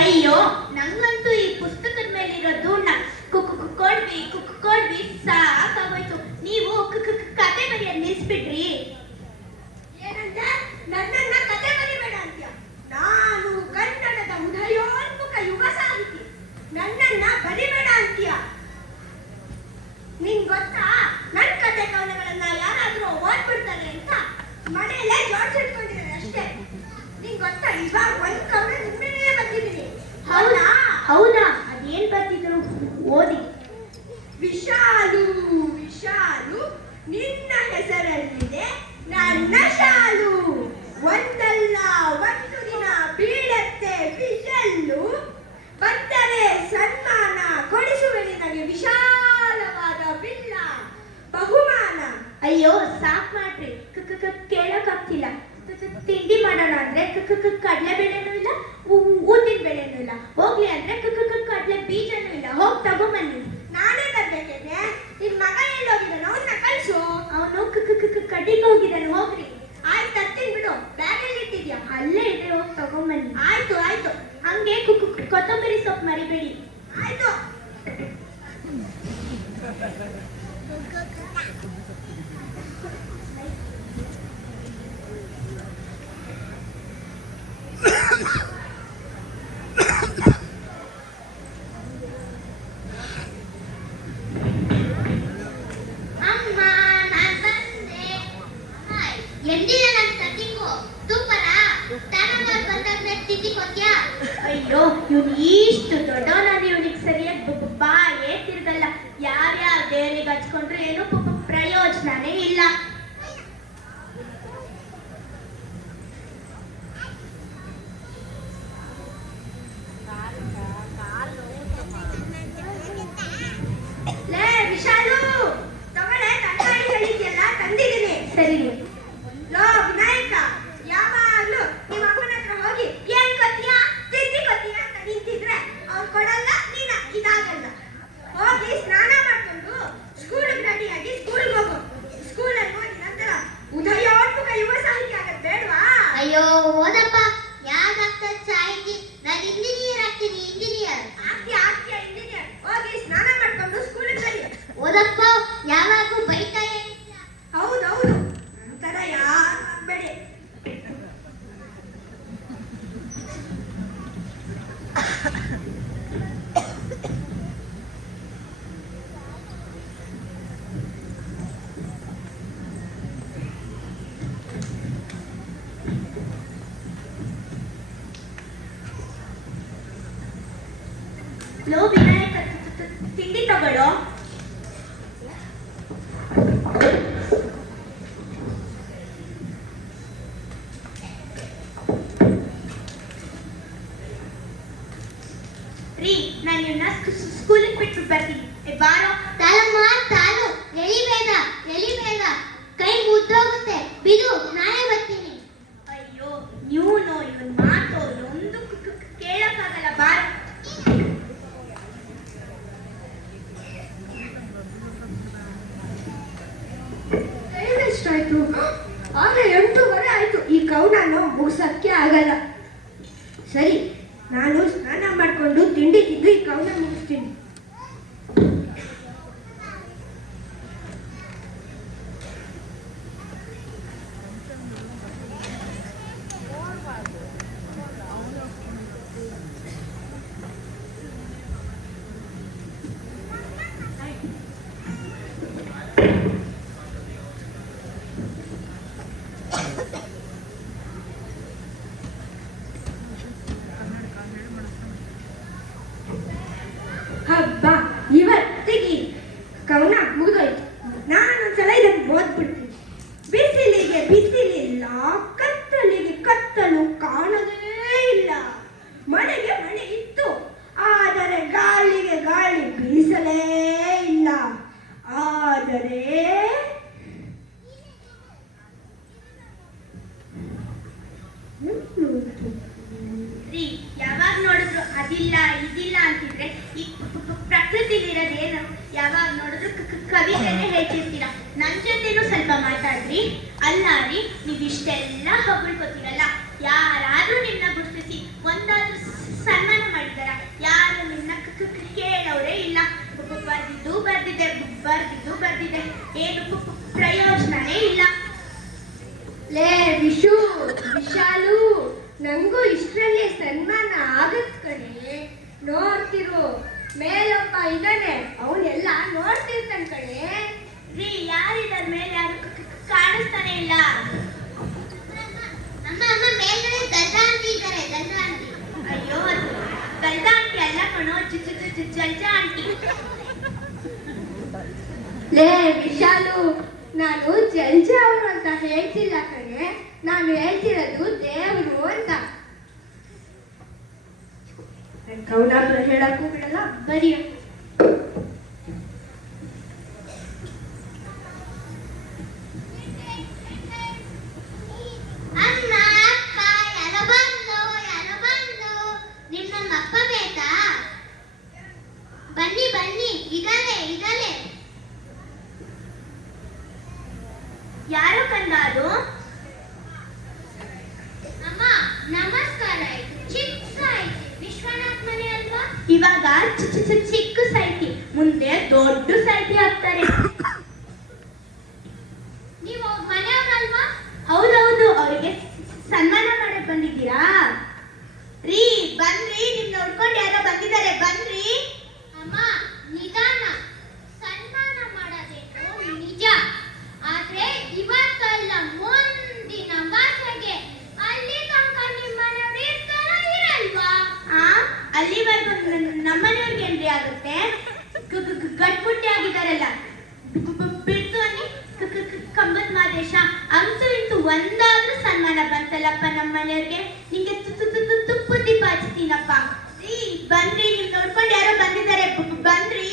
ಅಯ್ಯೋ, ನಂಗಂತೂ ಈ ಪುಸ್ತಕದ ಮೇಲಿರೋದು ಕೊಡ್ವಿ ಸಾಕಾಗೋಯ್ತು. ನೀವು ಕತೆ ಬರೆಯೋದು ನಿಲ್ಸ್ಬಿಡ್ರಿ. ಏನಂತ ನನ್ನನ್ನ ಕತೆ ಬರಿಬೇಡ ಅಂತ್ಯ? ನಾನು ಕನ್ನಡದ ಉದಯೋನ್ಮುಖ ಯುಗ ಸಾಹಿತಿ, ನನ್ನನ್ನ ಬರಿಬೇಡ ಅಂತ್ಯ? ನಿಂಗ್ ಗೊತ್ತಾ ನನ್ ಕತೆ ಕವನಗಳನ್ನ ಯಾರಾದ್ರೂ ಓದ್ಬಿಡ್ತಾರೆ ಅಂತ ಮನೆಯಲ್ಲೇ ಜೋಡಿಸಿಟ್ಕೊಂಡಿದ್ದಾರೆ ಅಷ್ಟೇ. ನಿಂಗ್ ಗೊತ್ತಾ ಇವಾಗ ಒಂದ್ ಕವನ ನಿಮ್ಮೇಲೆ ಬಂದಿದ್ದೀನಿ. ಹೌದಾ? ಹೌದಾ? ಅದೇನ್ ಬರ್ತಿದ್ರು ಓದಿ. ವಿಶಾಲು ವಿಶಾಲು ನಿನ್ನ ಹೆಸರಲ್ಲಿದೆ ನನ್ನ ಶಾಲು, ಒಂದಲ್ಲ ಒಂದು ದಿನ ಬೀಳತ್ತೆ ವಿಶಲ್ಲು, ಬಂದರೆ ಸನ್ಮಾನ ಕೊಡಿಸುವೆ ನಿನಗೆ ವಿಶಾಲವಾದ ಬಿಲ್ಲ ಬಹುಮಾನ. ಅಯ್ಯೋ ಸಾಕ್ ಮಾಡ್ರಿ, ಕೇಳಕ್ಕಾಗ್ತಿಲ್ಲ. ತಿಂಡಿ ಮಾಡೋಣ ಅಂದ್ರೆ ಕಡಲೆ ಬೇಳೆನೂ ಇಲ್ಲ, ಊದಿನ ಬೇಳೆನೂ ಇಲ್ಲ. ಹೋಗ್ಲಿ ಅಂದ್ರೆ ಕಡಲೆ ಬೀಜನೂ ಇಲ್ಲ. ಹೋಗ್ ತಗೊಂಬನ್ನಿ. ನಾನೇ ಬರ್ಬೇಕೇನೆ? ನಿನ್ ಮಗ ಎಲ್ಲೋಗಿದ್ದಾನೆ? ಅವನ್ನ ಕಳ್ಸು. ಅವನು ಕಡಿಗೆ ಹೋಗಿದ್ದಾನೆ. ಹೋಗ್ರಿ. ಆಯ್ತು, ತರ್ತೀನಿ ಬಿಡು. ಬ್ಯಾಗಲ್ಲಿ ಇಟ್ಟಿದ್ಯಾ? ಅಲ್ಲೇ ಇದೆ, ಹೋಗಿ ತಗೊಂಬನ್ನಿ. ಆಯ್ತು ಆಯ್ತು. ಹಂಗೆ ಕೊತ್ತಂಬರಿ ಸೊಪ್ಪು ಮರಿಬೇಡಿ. ಆಯ್ತು. ಅಯ್ಯೋ, ಇವ್ನು ಇಷ್ಟು ದೊಡ್ಡವನಾದ್ರೆ ಇವನಿಗೆ ಸರಿಯಾಗಿ ಬಾಯೇ ತಿರ್ಗಲ್ಲ. ಯಾರ್ಯಾರ ದೇವರಿಗೆ ಹಚ್ಕೊಂಡ್ರೆ ಏನು ಪ್ರಯೋಜನನೇ ಇಲ್ಲ. ಲೇ ವಿಶಾಲು, ತಗೊಳ್ಳೆ, ತರಕಾರಿ ಹೇಳಿದ್ಯಲ್ಲ, ತಂದಿದ್ದೀನಿ. ಸರಿ. ಲೋ ವಿನಾಯಕ, ಯಾವಾಗ್ಲೂ ನಿಮ್ಮ ಅಮ್ಮನ ಹತ್ರ ಹೋಗಿ ಏನ್ ಕೊತ್ತೀಯಾ ತಿಂಡಿ ಕೊತ್ತೀಯಾ ಅಂತ ನಿಂತಿದ್ರೆ ಅವ್ರು ಕೊಡಲ್ಲ, ನೀನ ಇದಾಗಲ್ಲ. ಹೋಗಿ ಸ್ನಾನ ಮಾಡ್ಕೊಂಡು ಸ್ಕೂಲಿಗೆ ರೆಡಿಯಾಗಿ ಸ್ಕೂಲ್ಗೆ ಹೋಗು. ಸ್ಕೂಲಲ್ಲಿ ಹೋಗಿ ನಂತರ ಉದಯೋನ್ಮುಖ ಯುವ ಸಾಹಿತಿ ಆಗದ್ ಬೇಡವಾ? ಅಯ್ಯೋ ಓದಪ್ಪ, ಯಾವ್ದಾಗ್ತದ ಸಾಹಿತಿ? ನಾನು ಇಂಜಿನಿಯರ್ ಆಗ್ತೀನಿ. ಇಂಜಿನಿಯರ್ ಆಗ್ತೀಯ ಇಂಜಿನಿಯರ್. ಹೋಗಿ ಸ್ನಾನ ಮಾಡ್ಕೊಂಡು ಸ್ಕೂಲಿಗೆ ರೆಡಿ. ಓದಪ್ಪ, ಯಾವಾಗೂ ಬೈತಾ ಇರ್ತೀಯ. ಹೌದೌದು, ನಂತರ ಯಾರು ಆಗ್ಬೇಡಿ. ಲೋ ವಿನಾಯಕ, ತಿಂಡಿ ತಗೊಳ್ಳೋ. ರೀ, ನಾನು ಇವನ್ನ ಸ್ಕೂಲಿಗೆ ಬಿಟ್ಬಿಟ್ಟು ಬರ್ತೀನಿ. ಬಾರೋ. ತಾಳಮ್ಮ ತಾಳು, ಎಳಿಬೇಡ ಎಳಿಬೇಡ, ಕೈ ಮುದ್ದೋಗುತ್ತೆ. ಬಿಡು, ನಾನೇ ಬರ್ತೀನಿ. ಅಯ್ಯೋ, ಇವನು ಇವನ್ ಮಾತು ಒಂದು ಕೇಳಕ್ಕಾಗಲ್ಲ. ಬಾರೋ. ಎಷ್ಟಾಯ್ತು? ಆದ್ರೆ 8:30 ಆಯ್ತು. ಈ ಕವನ ಮುಗಿಸಕ್ಕೆ ಆಗಲ್ಲ. ಸರಿ, ನಾನು ಸ್ನಾನ ಮಾಡ್ಕೊಂಡು ತಿಂಡಿ ತಿಂದು ಈ ಕವನ ಮುಗಿಸ್ತೀನಿ. ಹಬ್ಬ, ಇವತ್ತಿಗೆ ಕವನ ಮುಗಿದೋಯ್ತು. ನಾನೊಂದ್ಸಲ ಇದನ್ನು ಓದ್ಬಿಡ್ತೀನಿ. ಬಿಸಿಲಿಗೆ ಬಿಸಿಲಿಲ್ಲ, ಕತ್ತಲಿಗೆ ಕತ್ತಲು ಕಾಣದೇ ಇಲ್ಲ. ಮಳೆಗೆ ಮಳೆ ಇತ್ತು, ಆದರೆ ಗಾಳಿಗೆ ಗಾಳಿ ಬೀಸಲೇ ಇಲ್ಲ. ಆದರೆ ಕವಿತೆನೆ ಹೇಳ್ತಿರ್ತೀರಾ. ನನ್ ಜೊತೆನೂ ಸ್ವಲ್ಪ ಮಾತಾಡ್ರಿ. ಅಲ್ಲ ರೀ, ನೀವಿಷ್ಟೆಲ್ಲ ಹೊಗಳ್ಕೊತೀರಲ್ಲ, ಯಾರಾದ್ರೂ ನಿಮ್ನ ಗುರುತಿಸಿ ಒಂದಾದ್ರೂ ಸನ್ಮಾನ ಮಾಡಿದಾರ? ಯಾರು ನಿಮ್ನ ಕೇಳೋರೇ ಇಲ್ಲ. ಬರ್ದಿದ್ದು ಬರ್ದಿದೆ, ಏನು ಪ್ರಯೋಜನನೇ ಇಲ್ಲ. ಲೇ ವಿಶಾಲು, ನಂಗೂ ಇಷ್ಟರಲ್ಲೇ ಸನ್ಮಾನ ಆಗತ್ ಕಣೆ. ನೋಡ್ತಿರು, ಮೇಲೊಬ್ಬ ಇದ್ದಾನೆ, ಅವನೆಲ್ಲ ನೋಡ್ತಿರ್ತಾನೆ ಕಣೆ. ರೀ, ಯಾರಿದಾರ ಮೇಲೆ? ಯಾರು ಕಾಣಿಸ್ತಾನೆ ಇಲ್ಲ. ಅಮ್ಮ ಅಮ್ಮ ಮೇಲ್ಗಡೆ ಗಂಧ ಆಂಟಿ ಇದ್ದಾರೆ, ಗಂಧ ಆಂಟಿ. ಅಯ್ಯೋ, ಗಂಧ ಆಂಟಿ ಅಲ್ಲ ಕಣೋ, ಜಲ್ಜ ಆಂಟಿ. ಲೇ ವಿಶಾಲು, ನಾನು ಜಲ್ಜ ಅವರು ಅಂತ ಹೇಳ್ತಿಲ್ಲ ಕಣೆ, ನಾನು ಹೇಳ್ತಿರೋದು ದೇವರು ಅಂತ. ಕವನಾದ್ರು ಹೇಳಕ್ಕೂ ಬಿಡಲ್ಲ, ಬರೀ ಅಮ್ಮ ಅಪ್ಪ ಯಾರೋ ಬಂದು ನಿಮ್ಮ ಅಪ್ಪ ಬೇಕಾ? ಬನ್ನಿ ಬನ್ನಿ, ಇದಾರೆ. ಯಾರು ಕಂದ ಅದು? ಅಮ್ಮ ನಮಸ್ಕಾರ. ಇದು ಚಿಕ್ಕ ಸಾಹಿತಿ ವಿಶ್ವನಾಥ್ ಮನೆ ಅಲ್ವಾ? ಇವಾಗ ಚಿಕ್ಕ ಸಾಹಿತಿ, ಮುಂದೆ ದೊಡ್ಡ ಸಾಹಿತಿ ಆಗ್ತಾರೆ. ನೀವು ಮನೆಯವ್ರಲ್ವಾ? ಹೌದೌದು, ಅವರಿಗೆ ಸನ್ಮಾನ ಮಾಡಕ್ ಬಂದಿದ್ದೀರಾ? ರೀ ಬನ್ರಿ, ನಿಮ್ ನೋಡ್ಕೊಂಡು ಯಾರೋ ಬಂದಿದ್ದಾರೆ, ಬನ್ರಿ. ಅಮ್ಮ ನಿಧಾನ, ಸನ್ಮಾನ ಮಾಡೋದೇನು ನಿಜ, ಆದ್ರೆ ಇವತ್ತಲ್ಲ ಮುಂದಿನ ಭಾಷೆಗೆ ಅಲ್ಲಿ ತನಕ ನಿಮ್ಮ ಮನೆಯವ್ರು ಇರ್ತಾರ ಇರಲ್ವಾ? ಅಲ್ಲಿವರೆಗೂ ನಮ್ಮನೆಯವ್ರಿಗೆ ಏನ್ರಿ ಆಗುತ್ತೆ? ಗಟ್ಮುಟ್ಟಿ ಆಗಿದಾರಲ್ಲ, ಬಿಡ್ತು ಅನ್ನಿ ಕಂಬದ ಮಾದೇಶ. ಅಂತೂ ಇಂತೂ ಒಂದಾದ್ರೂ ಸನ್ಮಾನ ಬಂತಲ್ಲಪ್ಪ ನಮ್ಮನೆಯವ್ರಿಗೆ. ನಿಂಗೆ ತುಪ್ಪದ ದೀಪ ಹಚ್ತೀನಪ್ಪ. ರೀ ಬನ್ರಿ, ನಿಮ್ ನೋಡ್ಕೊಂಡು ಯಾರೋ ಬಂದಿದ್ದಾರೆ, ಬನ್ರಿ.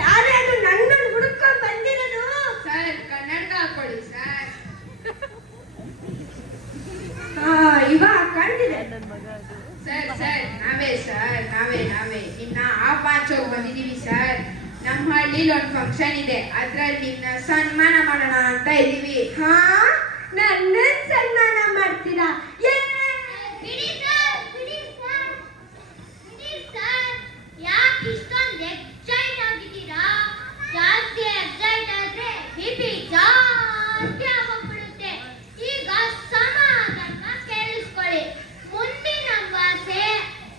ಯಾರ್ಯಾರು ನನ್ನನ್ನು ಹುಡುಕೊಂಡು ಬಂದಿರೋದು? ಸರ್ ಕನ್ನಡಕ ಹಾಕೊಳ್ಳಿ ಸರ್. ಇವಾಗ ಕಂಡಿದೆ. ಸರ್ ನಾವೇ ನಿಮ್ನ ಆಪಾಚೋಗ್ ಬಂದಿದೀವಿ ಸರ್. ನಮ್ಮ ಹಳ್ಳಿಲಿ ಒಂದು ಫಂಕ್ಷನ್ ಇದೆ, ಅದ್ರಲ್ಲಿ ನಿಮ್ನ ಸನ್ಮಾನ ಮಾಡೋಣ ಅಂತ ಇದೀವಿ. ನನ್ನ ಸನ್ಮಾನ ಮಾಡ್ತೀರಾ? ಬಿಡಿ ಸರ್, ಯಾಕೆ ಇಷ್ಟೊಂದು ಎಕ್ಸೈಟ್ ಆಗಿದ್ದೀರಾ? ಜಾಸ್ತಿ ಎಕ್ಸೈಟ್ ಆದ್ರೆ ಬಿಪಿ ಜಾಸ್ತಿ ಆಗೋಗ್ಬಿಡುತ್ತೆ. ಈಗ ಸಮಾಧಾನ ಕೇಳಿಸ್ಕೊಳ್ಳಿ. ಮುಂದಿನ ವಾಸೆ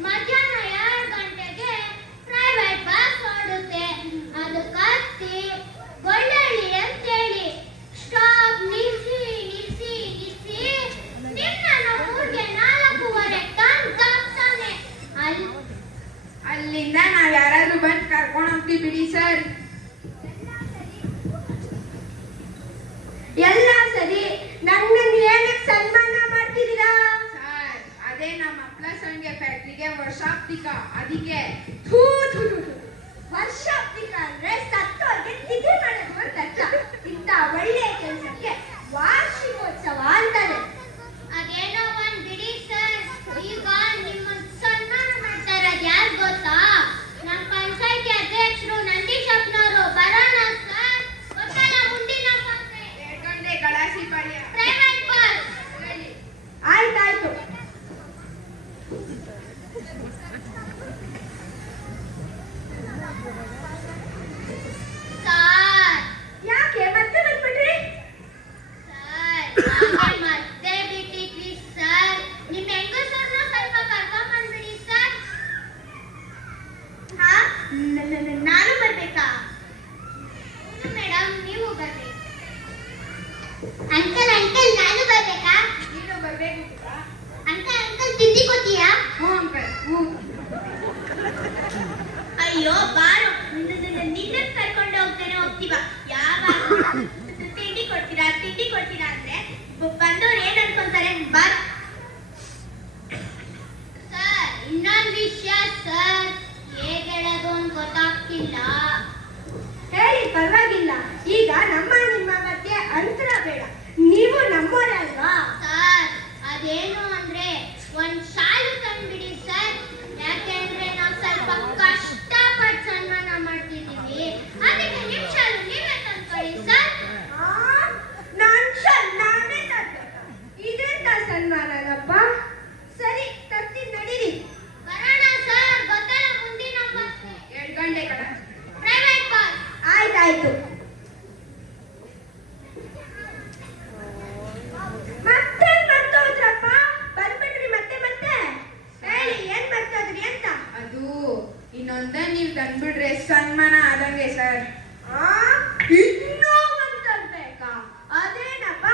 ಮಧ್ಯಾಹ್ನ 2 ಗಂಟೆಗೆ ಪ್ರೈವೇಟ್ ಬಸ್ ಹೊರಡುತ್ತೆ. ಅದು ಕತ್ತಿ ಗೊಳ್ಳಳ್ಳಿ ಅಂತೇಳಿ ಸ್ಟಾಪ್ ನಿಲ್ಸಿ ನಿನ್ನ ಊರಿಗೆ 4:15 ತಲುಪ್ತಾನೆ. ಅಲ್ಲಿಂದ ನಾವ್ ಯಾರಾದ್ರೂ ಬಂದು ಕರ್ಕೊಂಡು ಹೋಗ್ತೀವಿ ಬಿಡಿ ಸರ್. ಎಲ್ಲ ಸರಿ, ನನ್ನನ್ನು ಏನಕ್ಕೆ ಸನ್ಮಾನ ಮಾಡ್ತಿದ್ದೀರಾ? ಸರ್ ಅದೇ ನಮ್ಮ ಹಪ್ಳ ಸಂಘ ಫ್ಯಾಕ್ಟ್ರಿಗೆ ವರ್ಷಾಪ್ತಿಕ, ಅದಕ್ಕೆ. ವರ್ಷಾಪ್ತಿಕ ಅಂದ್ರೆ ಸತ್ತೋರ್ಗೆ ತಿಥಿ ಮಾಡೋದು ಅಂತ ಅರ್ಥ. ಇಂಥ ಒಳ್ಳೆಯ ಕೆಲಸಕ್ಕೆ ವಾರ್ಷಿಕೋತ್ಸವ ಅಂತಾರೆ. ಅದೇನೋ ಒಂದ್ ಬಿಡಿ ಸರ್. ಈಗ ನಿಮ್ಮ ಸನ್ಮಾನ ಮಾಡ್ತಾ ಇರೋದು ಯಾರು ಗೊತ್ತಾ? ನಮ್ಮ ಪಂಚಾಯತಿ ಅಧ್ಯಕ್ಷರು ನಂದೀಶಪ್ಪನವರು. ಬರೋಣ ಸರ್, ಗೊತ್ತಲ್ಲ ಮುಂದಿನ ವಾಸೆ 2 ಗಂಟೆ ಗಲಾಸಿ ಪಾಳ್ಯ. Private bus. ಆಯ್ತಾಯ್ತು. ಸರ್ ಯಾಕೆ ಮತ್ತೆ ಬಂದ್ಬಿಟ್ರಿ? ಸರ್ ಮತ್ತೆ ಬಿಟ್ಟಿದ್ವಿ ಸರ್. ನಿಮ್ಮ ಹೆಂಗಸರನ್ನ ಸ್ವಲ್ಪ ಕರ್ಕೊಂಡ್ ಬಂದ್ಬಿಡಿ ಸರ್. ನಾನು ಬರ್ಬೇಕಾ? ಮೇಡಮ್ ನೀವು ಬರ್ಬೇಕು. ಅಂಕಲ್ ನಾನು ಬರ್ಬೇಕಾ? ನೀನು ಬರ್ಬೇಕು ಪುಟ್ಟ. ಅಂಕಲ್ ತಿಂಡಿ ಕೊಡ್ತೀಯಾ? ಹ್ಞೂ ಅಂಕಲ್, ಹ್ಞೂ. ಅಯ್ಯೋ ಬಾರೋ, ನಿನ್ನ ಕರ್ಕೊಂಡು ಹೋಗ್ತೀವ. ಯಾವಾಗ ತಿಂಡಿ ಕೊಡ್ತೀರಾ ಅಂದ್ರೆ ಬಂದವ್ರು ಏನ್ ಅನ್ಕೊಂತಾರೆ? ಬಾರ್. ಸರ್ ಇನ್ನೊಂದು ವಿಷಯ ಸರ್, ಹೇಗೆ ಹೇಳೋದು ಅಂತ ಗೊತ್ತಾಗ್ತಿಲ್ಲ. ಹೇಳಿ, ಪರವಾಗಿಲ್ಲ. ಈಗ ನಿಮ್ಮ ಮಧ್ಯೆ ಅಂತರ ಬೇಡ. ನೀವು ನಮ್ಮೋರೇ ಅಲ್ವಾ? ಸರ್ ಅದೇನು ಅಂದ್ರೆ ಒಂದ್ ಶಾಲು ತಂದು ಒಂದೇ ನೀವು ತಂದ್ಬಿಟ್ರೆ ಸನ್ಮಾನ ಆದಂಗೆ ಸರ್. ಆ ಇನ್ನೂ ಒಂದ್ ತರ್ಬೇಕಾ? ಅದೇನಪ್ಪ?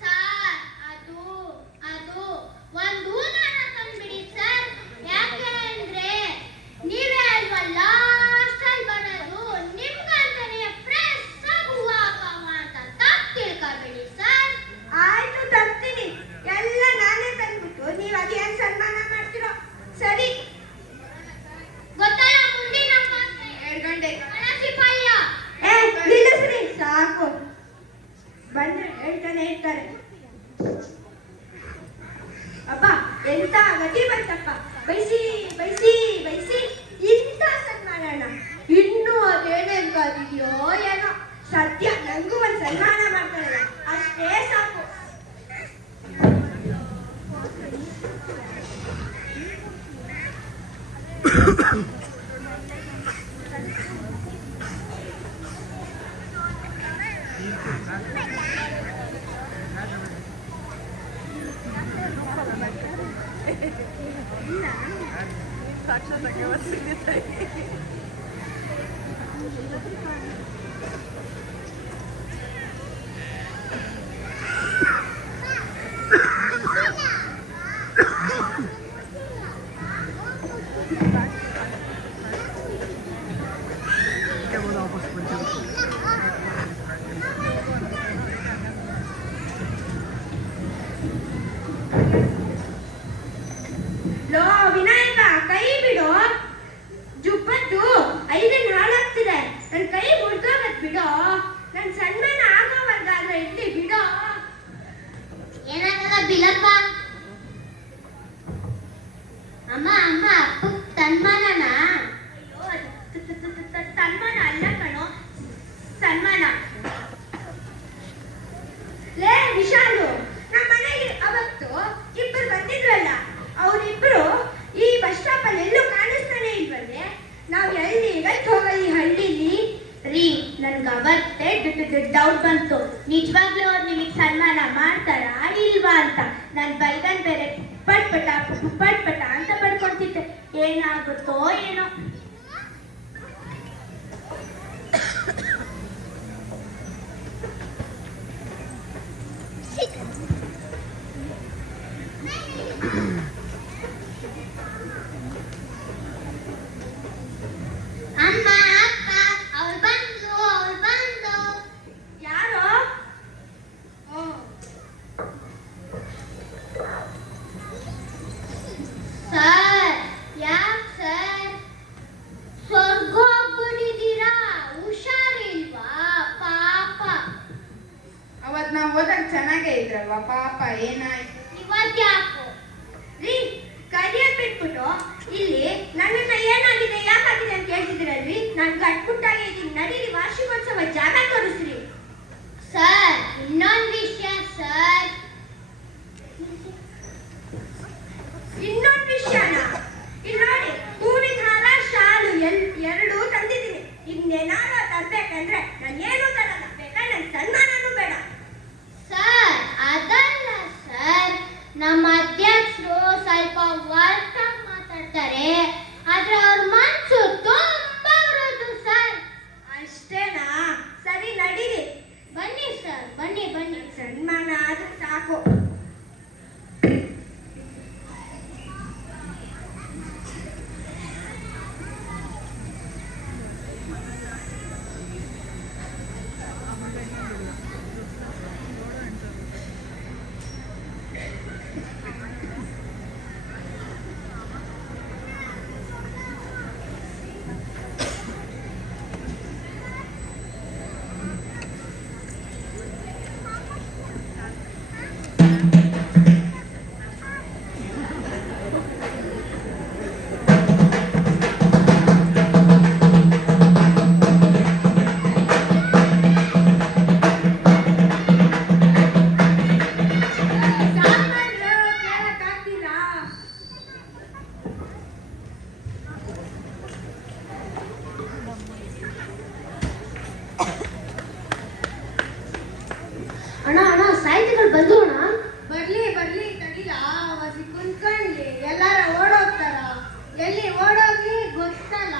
ಸರ್ ಅದು ಅದು ಒಂದು ಹೂದಾನ ತಂದ್ಬಿಡಿ ಸರ್. ಯಾಕೆ ಅಂದ್ರೆ ನೀವೇ ಅಲ್ವಾ ಲಾಸ್ಟ್ ಅಲ್ಲಿ ಬರೋದು, ನಿಮ್ಗಂತಾನೆ ಫ್ರೆಶ್ ಆಗಿ ಹೂವು ಹಾಕವ ಅಂತ ತಪ್ಪು ತಿಳ್ಕೊಬೇಡಿ ಸರ್. ಆಯ್ತು ತರ್ತೀನಿ. ಎಲ್ಲ ನಾನೇ ತಂದ್ಬಿಟ್ಟು ನೀವು ಅದೇನ್ ಸನ್ಮಾನ ಮಾಡ್ತಿರೋ? ಸರಿ. ಗೊತ್ತಲ್ಲ ಮುಂದಿನ ಮಾತೆ 2 ಗಂಟೆ. ಕಳಸಿ ಪಲ್ಯ. ಏ ನಿಲ್ಲಿಸ್ರಿ ಸಾಕು. ಬಂದ್ರೆ ಹೇಳ್ತಾನೆ ಇರ್ತಾರೆ. ಅಪ್ಪ ಎಂತ ಗತಿ ಬಂತಪ್ಪ. ಬೈಸಿ ಬೈಸಿ ಬೈಸಿ ಇಂಥ ಸನ್ಮಾನ. ಇನ್ನೂ ಅದೇನೇನ್ ಕಾದಿದೆಯೋ ಏನೋ. ಸದ್ಯ ನಂಗೂ ಒಂದ್ ಸನ್ಮಾನ ಮಾಡ್ತಾರಲ್ಲ ಅಷ್ಟೇ ಸಾಕು. ಲೋ ವಿನಾಯಕ ಕೈ ಬಿಡು. ಜುಬ್ಬದ್ದು ಐದನ್ ಹಾಳಾಗ್ತಿದೆ. ನನ್ ಕೈ ಮುಡ್ದೋಗತ್ ಬಿಡು. ನನ್ ಸನ್ಮಾನ ಆಗೋವರ್ಗಾದ್ರೆ ಇಲ್ಲಿ ಬಿಡು. ಏನಾಗಲ್ಲ ಬಿಲಪ್ಪ. ಅಮ್ಮ ಅಮ್ಮ ಅಪ್ಪಗ್ ಸನ್ಮಾನನ? ಅಯ್ಯೋ, ಸನ್ಮಾನ ಅಲ್ಲ ಕಣೋ, ಸನ್ಮಾನ. ಲೇ ವಿಶಾಲು, ನಮ್ಮ ಮನೆಗೆ ಅವತ್ತು ಇಬ್ಬರು ಬಂದಿದ್ರಲ್ಲ, ಅವರಿಬ್ರು ಈ ಬಸ್ ಸ್ಟಾಪ್ ಅಲ್ಲಿ ಎಲ್ಲೂ ಕಾಣಿಸ್ತಾನೆ ಇಲ್ವಲ್ಲೇ. ನಾವು ಎಲ್ಲಿಗಂತ ಹೋಗಲಿ ಹಳ್ಳಿಲಿ. ರೀ ನನ್ಗೆ ಅವತ್ತೇ ಡೌಟ್ ಬಂತು, ನಿಜವಾಗ್ಲೂ ಅವ್ರು ನಿಮಗೆ ಸನ್ಮಾನ ಮಾಡ್ತಾರಾ ಇಲ್ವಾ ಅಂತ. ನಾನು ಬೈಗನ್ ಬೇರೆ ಪಟ್ಪಟ ಪಟ್ಪಟ ಅಂತ ಪಡ್ಕೊಳ್ತಿದ್ದೆ. ಏನಾಗುತ್ತೋ ಏನೋ. ಅಮ್ಮ ಅಪ್ಪ ಅವ್ರು ಬಂದು. ಯಾರೋ? ಸರ್ ಯಾಕೆ ಸರ್ ಸ್ವರ್ಗ ಹೋಗ್ಬಿಟ್ಟಿದ್ದೀರಾ? ಹುಷಾರಿಲ್ವಾ ಪಾಪ? ಅವತ್ ನಾವು ಹೋದಾಗ ಚೆನ್ನಾಗೇ ಇದ್ರಲ್ವಾ ಪಾಪ, ಏನಾಯ್ತು? ಇವತ್ತ್ಯಾಕೋ? ರೀ ಕರಿಯದ್ ಬಿಟ್ಬಿಟ್ಟು ಇಲ್ಲಿ ನನ್ನನ್ನ ಏನಾಗಿದೆ ಯಾಕಾಗಿದೆ ಅಂತ ಕೇಳ್ತಿದ್ರಲ್ರಿ. ನಾನು ಕಟ್ಬಿಟ್ಟಾಗೆ ಇದೀನಿ. ನಡೀರಿ ವಾರ್ಷಿಕೋತ್ಸವ ಜಾಗ ತೋರಿಸ್ರಿ. ಸರ್ ಇನ್ನೊಂದು ವಿಷಯ ಸರ್. ಇನ್ನೊಂದು ವಿಷಯನ ಇಲ್ಲಿ ನೋಡಿ, ಹೂವಿನ ಹಾರ ಶಾಲು ಎರಡು ತಂದಿದ್ದೀನಿ. ಇನ್ನೇನಾರು ತರ್ಬೇಕಂದ್ರೆ ನಾನು ಏನು ತರಲ್ಲ. ಬೇಕಾದ್ರೆ ನನ್ ಸನ್ಮಾನನೂ ಬೇಡ. ಸರ್ ಅದಲ್ಲ ಸರ್, ನಮ್ಮ ಅಧ್ಯಕ್ಷರು ಸ್ವಲ್ಪ ವರ್ತಾಗಿ ಮಾತಾಡ್ತಾರೆ, ಆದ್ರೆ ಅವ್ರ ಮನ್ಸು ತುಂಬಾ ಮೃದು ಸರ್. ಅಷ್ಟೇನಾ? ಸರಿ ನಡೀರಿ. ಬನ್ನಿ ಸರ್, ಬನ್ನಿ ಬನ್ನಿ. ಸನ್ಮಾನ ಆದ್ರೆ ಸಾಕು. ಅಣ್ಣ ಅಣ್ಣ ಸಾಹಿತಿಗಳು ಬಂದ್ರು ಅಣ್ಣ. ಬರ್ಲಿ ಬರ್ಲಿ ತಡಿಲ, ವಸಿ ಕುಂತ್ಕೊಂಡ್ಲಿ. ಎಲ್ಲಾರ ಓಡೋಗ್ತಾರ. ಎಲ್ಲಿ ಓಡೋಗ್ಲಿ ಗೊತ್ತಲ್ಲ.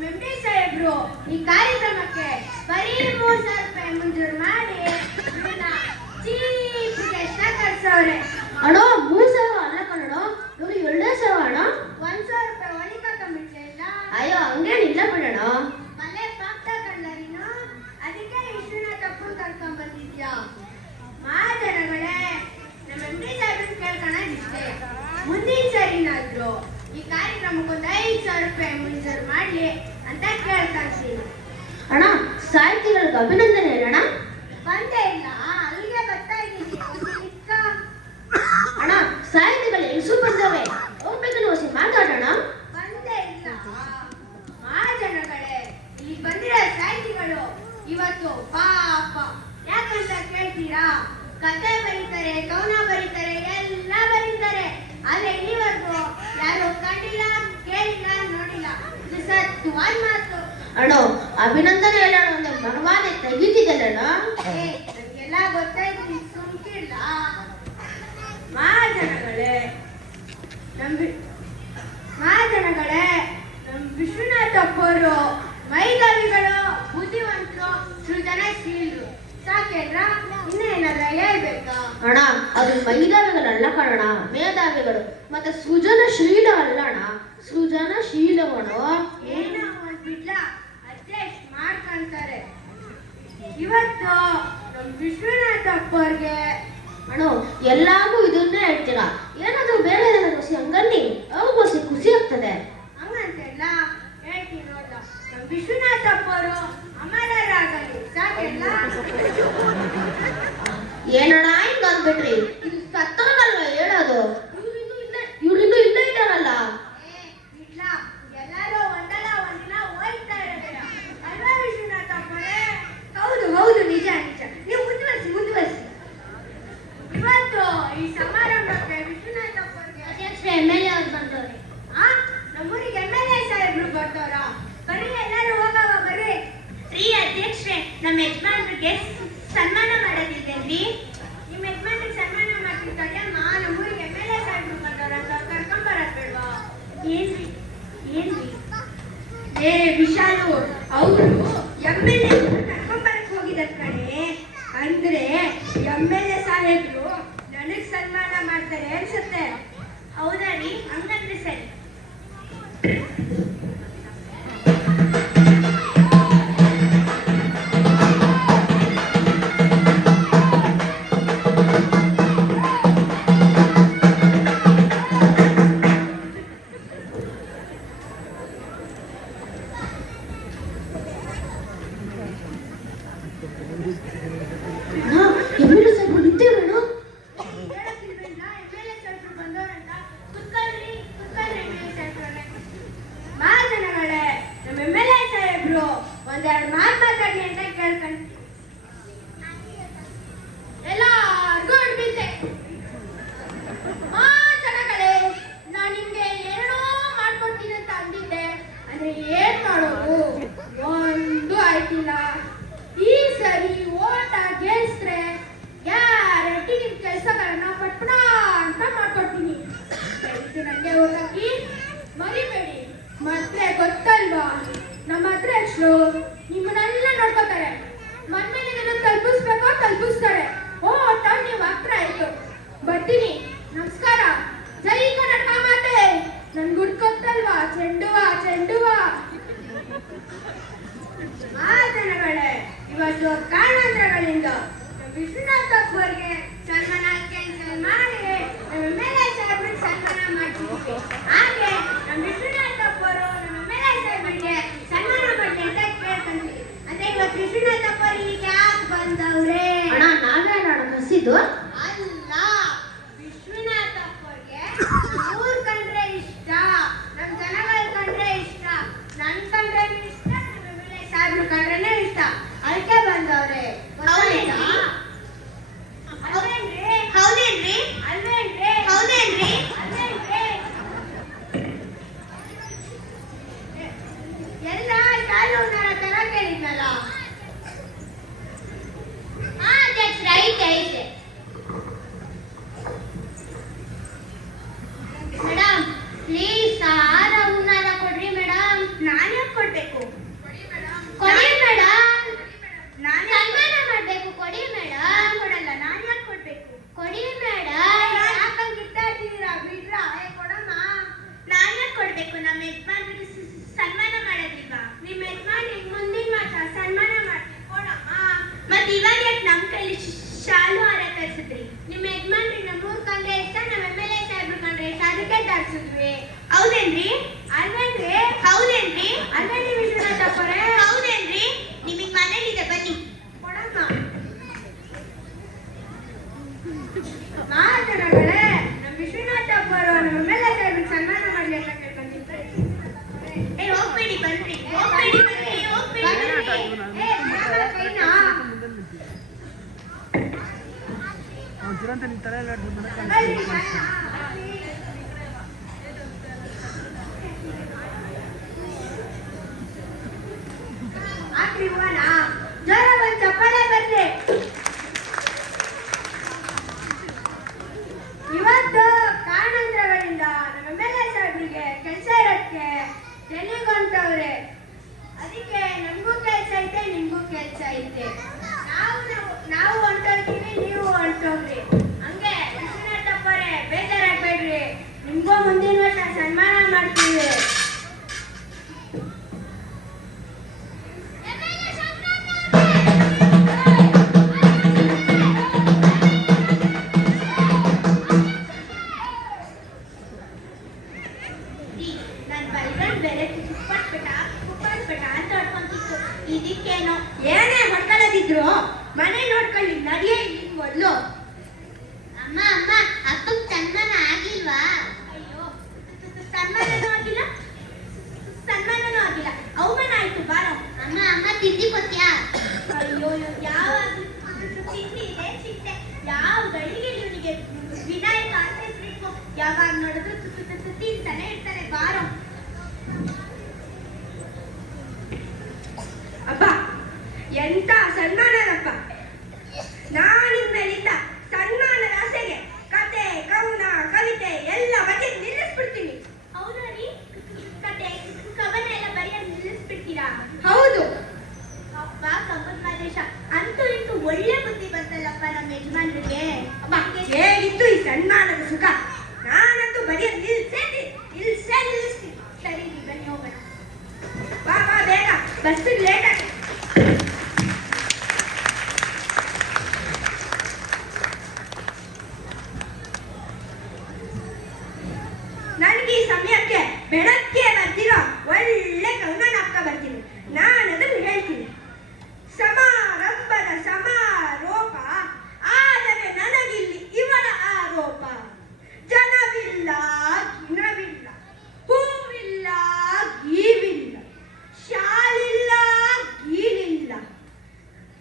ನಮ್ಮ ಎಂ ಡಿ ಸಾಹೇಬ್ರು ಈ ಕಾರ್ಯಕ್ರಮಕ್ಕೆ ಬರೀ 3,000 ರೂಪಾಯಿ ಮಂಜೂರು ಮಾಡಿ ಚೀಪ್ಗೆ ಕರ್ಸವ್ರೆ. ಅಣ್ಣ 3,000 ಅಲ್ಲ ಕಣಣ್ಣ, ಇವ್ರು 2,000 ಅಣ್ಣ. 1,000 ರೂಪಾಯಿ ಒಲಿಕಾಕೊಂಡ್ಬಿಟ್ಲೆ ಇಲ್ಲ. ಅಯ್ಯೋ ಹಂಗೇನಿಲ್ಲ ಬಿಡೋಣ. ಮನೆ ಪಾಕ್ತ ಕಂಡ ನೀನು, ಅದಕ್ಕೆ ಇಷ್ಟನ್ನ ತಪ್ಪು ಕರ್ಕೊಂಡ್ ಬಂದಿದ್ಯಾ. ಮಹಾಜನಗಳೇ, ನಮ್ಮ ಎಂ ಡಿ ಸಾಹೇಬ್ರನ್ನ ಕೇಳ್ಕೊಳ್ಳೋದಿಷ್ಟೇ. ಮುಂದಿನ ಸರಿನಾದ್ರು ಈ ಕಾರ್ಯಕ್ರಮಕ್ಕೊಂದು 5,000 ರೂಪಾಯಿ ಮಂಜೂರು ಮಾಡ್ಲಿ ಅಂತ ಕೇಳ್ಕೊಂತೀನಿ. ಅಣ್ಣ ಸಾಹಿತಿಗಳಿಗೆ ಅಭಿನಂದನೆ ಅಣ್ಣ. ಬಂದೇ ಇಲ್ಲ, ಅಲ್ಲಿಗೆ ಬರ್ತಾ ಇದ್ದೀನಿ. ಅಣ್ಣ ಸಾಹಿತಿಗಳು ಎಲ್ಸು ಬಂದವೆ, ಹೋಗ್ಬೇಕನ್ನು ಹೊಸಿ ಮಾತಾಡೋಣ. ಬಂದೇ ಇಲ್ಲ. ಮಹಾಜನಗಳೇ, ಇಲ್ಲಿ ಬಂದಿರೋ ಸಾಹಿತಿಗಳು ಇವತ್ತು ಪಾಪ ಯಾಕಂತ ಕೇಳ್ತೀರಾ? ಕತೆ ಬರೀತಾರೆ, ಕವನ ಬರೀತಾರೆ, ಎಲ್ಲ ಬರೀತಾರೆ. ಆದ್ರೆ ಇಲ್ಲಿವರೆಗೂ ಯಾರು ಕಂಡಿಲ್ಲ, ಕೇಳಿಲ್ಲ, ನೋಡಿಲ್ಲ. ಇದು ಸತ್ಯವಾದ ಮಾತು. ಅಣ್ಣ ಅಭಿನಂದನೆ ಹೇಳೋಣ ಅಂದ್ರೆ ಮನವಾದೆ ತೆಗಿತಿದ್ದಲ್ಲಣ್ಣ. ನನಗೆಲ್ಲ ಗೊತ್ತಾಯ್ತು, ಸುಮ್ಕಿಲ್ಲ. ಮಹಾಜನಗಳೇ, ನಮ್ ವಿಶ್ವನಾಥಪ್ಪರು ಮೈದಾವಿಗಳು, ಬುದ್ಧಿವಂತರು, ಸೃಜನಶೀಲರು. ಸಾಕೇನ್ರ? ಇನ್ನೇನಾದ್ರೂ ಹೇಳ್ಬೇಕಾ? ಅಣ್ಣ ಅದು ಮೈದಾವಿಗಳಲ್ಲ ಕಣಣ, ಮೇಧಾವಿಗಳು. ಮತ್ತೆ ಸೃಜನಶೀಲ ಅಲ್ಲಣ್ಣ, ಸೃಜನಶೀಲವನು. ಏನೋ ಒಂದ್ ಬಿಡ್ಲ ಅಡ್ಜಸ್ಟ್ ಮಾಡ್ಕೊಂತಾರೆ. ಇವತ್ತು ನಮ್ ವಿಶ್ವನಾಥಪ್ಪರ್ಗೆ ಅಣ್ಣ ಎಲ್ಲಾಗೂ ಇದನ್ನೇ ಹೇಳ್ತೀರಾ, ಏನಾದ್ರೂ ಬೇರೆ ಏನಾದ್ರು ಹಂಗನ್ನಿ ಅವಾಗೋಸಿ ಖುಷಿ ಆಗ್ತದೆ. ಹಂಗಂತೆಲ್ಲ ಹೇಳ್ತೀನಿ ನೋಡ್ದ. ನಮ್ ವಿಶ್ವನಾಥಪ್ಪರು ಅಮರರಾಗಲಿ. ಸಾಕೆಲ್ಲ? ಏನಣ್ಣ ಹಿಂಗ ಅಂದ್ಬಿಟ್ರಿ? ಇದು ಸತ್ತೋಗಲ್ವ ಹೇಳೋದು? ಇವ್ರಿಗೂ ಇಲ್ಲೇ ಇದ್ದಾರಲ್ಲ. ಇಲ್ಲ, ಎಲ್ಲರೂ ಒಂದಲ್ಲ ಒಂದಿನ ಹೋಯ್ತಾ ಇರೋದಿಲ್ಲ ಅಲ್ವಾ ವಿಶ್ವನಾಥಪ್ಪರೇ? ಹೌದು ಹೌದು, ನಿಜ ನಿಜ. ನೀವು ಮುಂದುವರಿಸಿ. ಇವತ್ತು ಈ ಸಮಾರಂಭಕ್ಕೆ ವಿಶ್ವನಾಥಪ್ಪರಿಗೆ ಅಧ್ಯಕ್ಷರೇ MLA ಅವ್ರು ಬಂದವ್ರೆ. ನಮ್ಮೂರಿಗೆ MLA ಸಾಹೇಬ್ರು ಬರ್ತಾರ. ಬರ್ರಿ ಎಲ್ಲರೂ ಹೋಗವ, ಬರ್ರಿ. ರೀ ಅಧ್ಯಕ್ಷರೇ, ನಮ್ಮ ಯಜಮಾನ್ರಿಗೆ ಸನ್ಮಾನ ಮಾಡೋದಿದ್ದೇನ್ರಿ? ನಿಮ್ಮ ಯಜಮಾನ್ರಿಗೆ ಸನ್ಮಾನ ಮಾಡ್ತಿರ್ತಾರೆ ಅಮ್ಮ. ನಮ್ಮೂರಿಗೆ MLA ಸಾಹೇಬ್ರು ಬರ್ತಾರ ಅಂತ ಕರ್ಕೊಂಬರಕ್ ಬೇಡ್ವಾ? ಏನ್ರಿ? ಏ ವಿಶಾಲು, ಅವರು MLA ಕರ್ಕೊಂಬರಕ್ ಹೋಗಿದ್ದಾರೆ ಕಣೆ. ಅಂದ್ರೆ MLA ಸಾಹೇಬ್ರು ನನಗ್ ಸನ್ಮಾನ ಮಾಡ್ತಾರೆ ಅನ್ಸುತ್ತೆ. ಹೌದಾ ರೀ? ಹಂಗಂದ್ರೆ ಸರಿ. ಎಮ್ಮೆಲ್ಲೆ ಸಾಹೇಬ್ರು ನಿಂತಿರೋಣ. ಹೇಳಕ್ಕಿಲ್ವೇನ್ಲ MLA ಸಾಹೇಬ್ರು ಬಂದವ್ರಂತ? ಕುತ್ಕೊಳ್ರಿ MLA ಸಾಹೇಬ್ರೇ. ಮಹಾಜನಗಳೇ, ನಮ್ಮ MLA ಸಾಹೇಬ್ರು ಒಂದೆರಡು ಮಾತಾಡಿ ಅಂತ ಕೇಳ್ಕೊಂಡು ಎಲ್ಲಾರ್ಗೂ ಅಡ್ಬಿದ್ದೆ. ಮಹಾಜನಗಳೇ, ನಾನು ನಿಮ್ಗೆ ಏನೋ ಮಾಡ್ಕೊಡ್ತೀನಿ ಅಂತ ಅಂದಿದ್ದೆ, ಆದ್ರೆ ಏನ್ ಮಾಡೋದು ಒಂದು ಆಯ್ತಿಲ್ಲ. ಈ ಸರಿ ಓಟ ಗೆಲ್ಸ್ರೆ ಗ್ಯಾರಂಟಿ ನಿಮ್ ಕೆಲಸಗಳನ್ನ ಪಟ್ಪಣ ಅಂತ ಮಾಡ್ಕೊಡ್ತೀನಿ. ನಂಗೆ ಹೋಗಕ್ಕೆ ಮರಿಬೇಡಿ. ಮತ್ತೆ ಗೊತ್ತಲ್ವಾ, ನಮ್ಮ ಅಧ್ಯಕ್ಷರು ನಿಮ್ಮನ್ನೆಲ್ಲ ನೋಡ್ಕೋತಾರೆ. ಮನ್ಮೇಲೆ ತಲುಪಿಸ್ತಾರೆ. ಓಟ ನೀವು ಹತ್ರ ಆಯ್ತು. ಬರ್ತೀನಿ. ನಮಸ್ಕಾರ. ಜೈ ಕರ್ನಾಟಕ ಮಾತೆ. ನನ್ ಗುಡ್ಕೊತ್ತಲ್ವಾ, ಚೆಂಡುವ. ಮಹಾಜನಗಳೇ, ಇವತ್ತು ಕಾರಣಾಂತರಗಳಿಂದ ವಿಶ್ವನಾಥಪ್ಪರಿಗೆ ಸನ್ಮಾನ ಕ್ಯಾನ್ಸಲ್ ಮಾಡಿ ನಮ್ಮ MLA ಸಾಹೇಬ್ರಿಗೆ ಸನ್ಮಾನ ಮಾಡ್ತಿದ್ವಿ. ಹಾಗೆ ನಮ್ಮ ವಿಶ್ವನಾಥಪ್ಪರು ನಮ್ಮ MLA ಸಾಹೇಬ್ರಿಗೆ ಸನ್ಮಾನ ಮಾಡಿ ಅಂತ ಕೇಳ್ಕೊಂತೀವಿ. ಅದೇ ಇವತ್ತು ವಿಶ್ವನಾಥಪ್ಪರು ಇಲ್ಲಿಗೆ ಯಾಕೆ ಬಂದವ್ರೆ? ಅಣ್ಣ ನಾವೇ ಅಣ್ಣ ಕಸಿದ್ದು. ಅಲ್ಲ, ವಿಶ್ವನಾಥಪ್ಪರಿಗೆ ಊರ್ ಕಂಡ್ರೆ ಇಷ್ಟ, ನಮ್ಮ ಜನಗಳ ಕಂಡ್ರೆ ಇಷ್ಟ, ನನ್ ಕಂಡ್ರೆ ಇಷ್ಟ, ನಮ್ಮ MLA ಸಾಹೇಬ್ರು ಕಂಡ್ರೆ ಇಷ್ಟ. ಅದಕ್ಕೆ ಬಂದವ್ರೆ. ಹೌದೇನ್ರಿ? ಎಲ್ಲ ಕಾನೂನರ ತರ ಕೇಳಿದ್ನಲ್ಲ. ಅಧ್ಯಕ್ಷರೇ ಐತೆ. ಹೌದೇನ್ರಿ? ಅಲ್ವೇನ್ರಿ? ಹೌದೇನ್ರಿ? ಅಲ್ವೇನ್ರಿ ವಿಶ್ವನಾಥಪ್ಪರೇ? ಹೌದೇನ್ರಿ? ನಿಮಗ್ ಮನೇಲಿದೆ ಬನ್ನಿ ಕೊಡಮ್ಮ. ಮಹಾಜನಗಳೇ, ನಮ್ಮ ವಿಶ್ವನಾಥಪ್ಪರು ನಮ್ಮ ಮೇಲೆ ಸಾಹೇಬ್ರಿಗೆ ಸನ್ಮಾನ ಮಾಡ್ಲಿ ಅಂತ ಕೇಳ್ಕೊಂತಿದ್ದಾರೆ. ಹೋಗ್ಬೇಡಿ ಬನ್ರಿ, ಹೋಗ್ಬೇಡಿ ಬನ್ರಿ, ಹೋಗ್ಬೇಡಿ ಬನ್ರಿ. ಕೈನಾ ದುರಂತ ನಿನ್ ತಲೆ ಎಲ್ಲ ಆಕ್ರಿ ಹೋಗೋಣ. ಜೋರ ಒಂದ್ ಚಪ್ಪಾಳೆ ಬರ್ಲಿ. ಇವತ್ತು ಕಾರಣಾಂತರಗಳಿಂದ ನಮ್ಮ ಮೇಲೆ ಸಾಹೇಬ್ರಿಗೆ ಕೆಲಸ ಇರಕ್ಕೆ ಡೆಲ್ಲಿಗೆ ಹೊಂಟವ್ರೆ. ಅದಕ್ಕೆ ನಮಗೂ ಕೆಲಸ ಐತೆ, ನಿಮ್ಗೂ ಕೆಲಸ ಐತೆ. ನಾವು ಹೊಂಟೋಗ್ತೀವಿ, ನೀವು ಹೊಂಟೋಗ್ರಿ. ಹಂಗೆ ವಿಶ್ವನಾಥಪ್ಪರೇ ಬೇಜಾರಾಗ್ಬೇಡ್ರಿ, ನಿಮ್ಗೂ ಮುಂದಿನ ವರ್ಷ ಸನ್ಮಾನ ಮಾಡ್ತೀವಿ. ನನ್ ಬೈಗನ್ ಬೇರೆ ಕುಪ್ಪಟ್ಬಿಟ್ಟ ಅಂತ ಹೊಡ್ಕೊಂತಿತ್ತು. ಇದಕ್ಕೇನೋ ಏನೇ ಹೊಡ್ಕೊಳ್ಳೋದಿದ್ರು ಮನೆ ನೋಡ್ಕೊಳ್ಳಿ, ನಡಿಯೇ ಇಲ್ಲಿ ಮೊದಲು. ಅಮ್ಮ ಅಮ್ಮ ಅಪ್ಪಗ್ ಸನ್ಮಾನ ಆಗಿಲ್ವಾ? ಅಯ್ಯೋ, ಸನ್ಮಾನನೂ ಆಗಿಲ್ಲ, ಸನ್ಮಾನನೂ ಆಗಿಲ್ಲ, ಅವಮಾನ ಆಯ್ತು. ಬಾರೋ ಅಮ್ಮ ಅಮ್ಮ ತಿಂಡಿ ಕೊಟ್ಯಾ? ಅಯ್ಯೋ, ಯಾವ ತಿಂಡಿ ಇದೆ ಚಿಟ್ಟೆ, ಯಾವ ಗಳಿಗೆ ಇವನಿಗೆ ವಿನಾಯಕ ಅಂತ ಹೆಸರಿಟ್ಕೊ. ಯಾವಾಗ ನೋಡಿದ್ರು ತಿಂತಾನೆ ಇರ್ತಾನೆ. ಬಾರೋ. ಅಪ್ಪ, ಎಂತ ಸನ್ಮಾನನಪ್ಪ. ನಾನಿನ್ಮೇಲಿಂದ ಸನ್ಮಾನದ ಆಸೆಗೆ ಕತೆ, ಕವನ, ಕವಿತೆ ಎಲ್ಲ ಬಗ್ಗೆ ನಿಲ್ಲಿಸ್ಬಿಡ್ತೀನಿ. ಹೌದಾ ರೀ? ಕತೆ, ಕವನ ಎಲ್ಲ ಬರೆಯೋದು ನಿಲ್ಲಿಸ್ಬಿಡ್ತೀರಾ? ಹೌದು. ಅಪ್ಪ ಕಮ್ಮನ್ ಮಾದೇಶ, ಅಂತೂ ಇಂತೂ ಒಳ್ಳೆ ಬುದ್ಧಿ ಬಂತಲ್ಲಪ್ಪ ನಮ್ಮ ಯಜಮಾನ್ರಿಗೆ. ಅಪ್ಪ, ಹೇಗಿತ್ತು ಈ ಸನ್ಮಾನದ ಸುಖ? ನಾನಂತೂ ಬರೆಯೋದು ನಿಲ್ಲಿಸ್ತೀನಿ. ಸರಿ, ಬನ್ನಿ ಹೋಗೋಣ. ಬಾ ಬಾ ಬೇಗ, ಬಸ್ಸಿಗೆ ಲೇಟ್ ಆಗಿ. ನನಗೆ ಈ ಸಮಯಕ್ಕೆ ಬೆಳಗ್ಗೆ ಬರ್ತಿರೋ ಒಳ್ಳೆ ಕವನ ನಾಪ್ಕ ಬರ್ತೀನಿ. ನಾನು ಅದನ್ನು ಹೇಳ್ತೀನಿ. ಸಮಾರಂಭದ ಸಮಾರೋಪ ಆದರೆ ನನಗಿಲ್ಲಿ ಇವನ ಆರೋಪ. ಜನವಿಲ್ಲ, ಗಿಣವಿಲ್ಲ, ಹೂವಿಲ್ಲ, ಗೀವಿಲ್ಲ, ಶಾಲಿಲ್ಲ, ಗೀಲಿಲ್ಲ,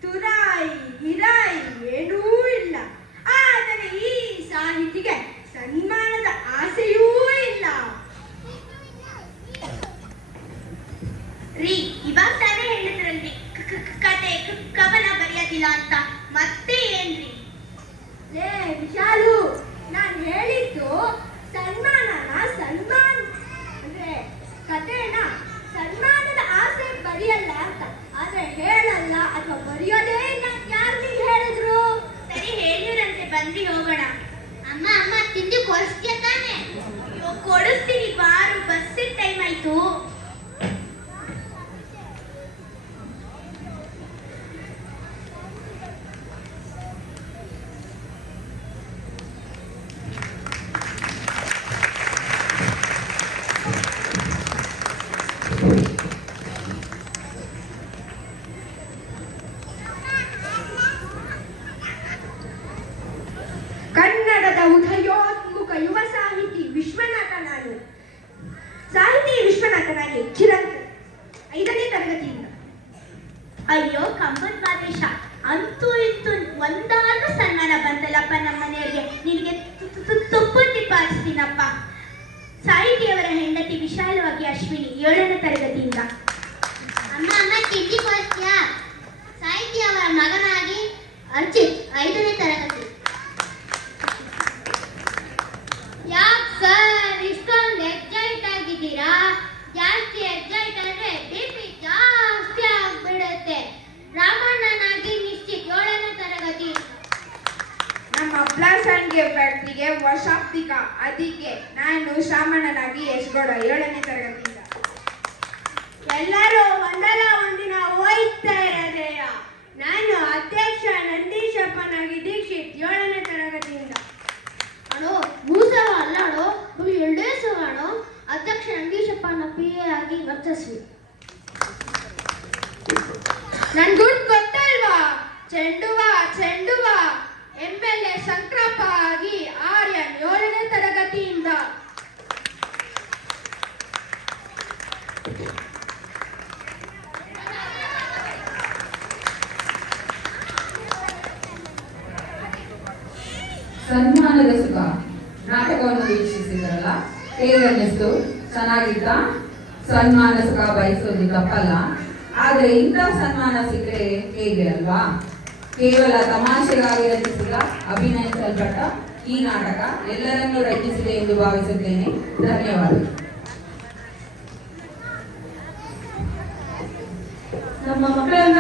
ತುರಾಯಿ ಗಿರಾಯಿ ಏನೂ ಇಲ್ಲ. ಆದರೆ ಈ ಸಾಹಿತಿಗೆ ಸನ್ಮಾನದ ಆಸೆಯೂ ಇಲ್ಲ. ರೀ, ಇವಾಗ ತಾನೇ ಹೇಳಿದ್ರಲ್ರಿ ಕತೆ ಕವನ ಬರೆಯೋದಿಲ್ಲ ಅಂತ, ಮತ್ತೆ ಏನ್ರಿ? ಲೇ ವಿಶಾಲು, ನಾನು ಹೇಳಿದ್ದು ಸನ್ಮಾನ ಅಂದ್ರೆ ಕತೆನ ಸನ್ಮಾನದ ಆಸೆ ಬರೆಯಲ್ಲ ಅಂತ. ಆದ್ರೆ ಹೇಳಲ್ಲ ಅಥವಾ ಬರೆಯೋದೇ ಇಲ್ಲ ಯಾರು ನೀವು ಹೇಳಿದ್ರು? ಸರಿ, ಹೇಳಿರಂತೆ, ಬಂದ್ರಿ ಹೋಗೋಣ. ಅಮ್ಮ ಅಮ್ಮ ತಿಂಡಿ ಕೊಡಿಸ್ತೀಯ ತಾನೆ? ಅಯ್ಯೋ, ಕೊಡಿಸ್ತೀನಿ ಬಾರು, ಬಸ್ಸಿಗೆ ಟೈಮ್ ಆಯ್ತು. ಕನ್ನಡದ ಉದಯೋನ್ಮುಖ ಯುವ ಸಾಹಿತಿ ವಿಶ್ವನಾಥನಾಗಿ ಚಿರಂತ 5ನೇ ತರಗತಿಯಿಂದ. ಅಯ್ಯೋ ಕಂಬನ್ ಮಾದೇಶ, ಅಂತೂ ಇಂತೂ ಒಂದಾದ್ರೂ ಸನ್ಮಾನ ಬಂತಲ್ಲಪ್ಪ ನಮ್ಮ ಮನೆಯವರಿಗೆ. ನಿನಗೆ ತುಪ್ಪು ತಿಪ್ಪಾರಿಸ್ತೀನಪ್ಪ. ಸಾಹಿತಿಯವರ ಹೆಂಡತಿ ವಿಶಾಲವಾಗಿ ಅಶ್ವಿನಿ 7ನೇ ತರಗತಿಯಿಂದ. ಅಮ್ಮ ಅಮ್ಮ ತಿಂಡಿ ಕೊಡಿಸ್ತೀಯಾ? ಸಾಹಿತಿ ಅವರ ಮಗನಾಗಿ ಅರ್ಚಿತ್ 5ನೇ ತರಗತಿ. ಯಾಕೆ ಸರ್ ಇಷ್ಟೊಂದು ಎಕ್ಸೈಟ್ ಆಗಿದ್ದೀರಾ? ಜಾಸ್ತಿ ಎಕ್ಸೈಟ್ ಆದ್ರೆ ಬಿಪಿ ಜಾಸ್ತಿ ಆಗ್ಬಿಡುತ್ತೆ. ರಾಮಣ್ಣನಾಗಿ ನಿಶ್ಚಿತ್ 7ನೇ ತರಗತಿ. ನಮ್ಮ ಪ್ಲಾಸಂಗೆ ಫ್ಯಾಕ್ಟ್ರಿಗೆ ವರ್ಷಾಪ್ತಿಕ, ಅದಕ್ಕೆ ನಾನು ಶಾಮಣ್ಣನಾಗಿ ಯಶ್ಗೌಡ 7ನೇ ತರಗತಿಯಿಂದ. ಎಲ್ಲರೂ ಒಂದಲ್ಲ ಒಂದಿನ ಹೋಯ್ತಾ ಇರೋದೇಯ. ನಾನು ಅಧ್ಯಕ್ಷ ನಂದೀಶಪ್ಪನಾಗಿ ದೀಕ್ಷಿತ್ 7ನೇ ತರಗತಿಯಿಂದ. ಅಣೋ ಮೂಸವ ಅಲ್ಲಾಡೋ, 2 ಸವಾಣೋ ಅಧ್ಯಕ್ಷ ನನ್ ಗುಡ್ ಗೊತ್ತಲ್ವಾ? ಚೆಂಡುವ MLA ಶಂಕರಪ್ಪ ಆಗಿ ಆರ್ಯನ್ 7ನೇ ತರಗತಿಯಿಂದ. ಸನ್ಮಾನದ ಸುಖ ನಾಟಕವನ್ನು ವೀಕ್ಷಿಸಿದ್ರಲ್ಲ, ಹೇಗನ್ನಿಸ್ತು? ಚೆನ್ನಾಗಿತ್ತ? ಸನ್ಮಾನ ಸುಖ ಬಯಸೋದು ತಪ್ಪಲ್ಲ, ಆದ್ರೆ ಇಂಥ ಸನ್ಮಾನ ಸಿಕ್ಕರೆ ಹೇಗೆ ಅಲ್ವಾ? ಕೇವಲ ತಮಾಷೆಗಾಗಿ ರಚಿಸಿದ ಅಭಿನಯಿಸಲ್ಪಟ್ಟ ಈ ನಾಟಕ ಎಲ್ಲರನ್ನೂ ರಂಜಿಸಿದೆ ಎಂದು ಭಾವಿಸುತ್ತೇನೆ. ಧನ್ಯವಾದ. ನಮ್ಮ ಮಕ್ಕಳನ್ನ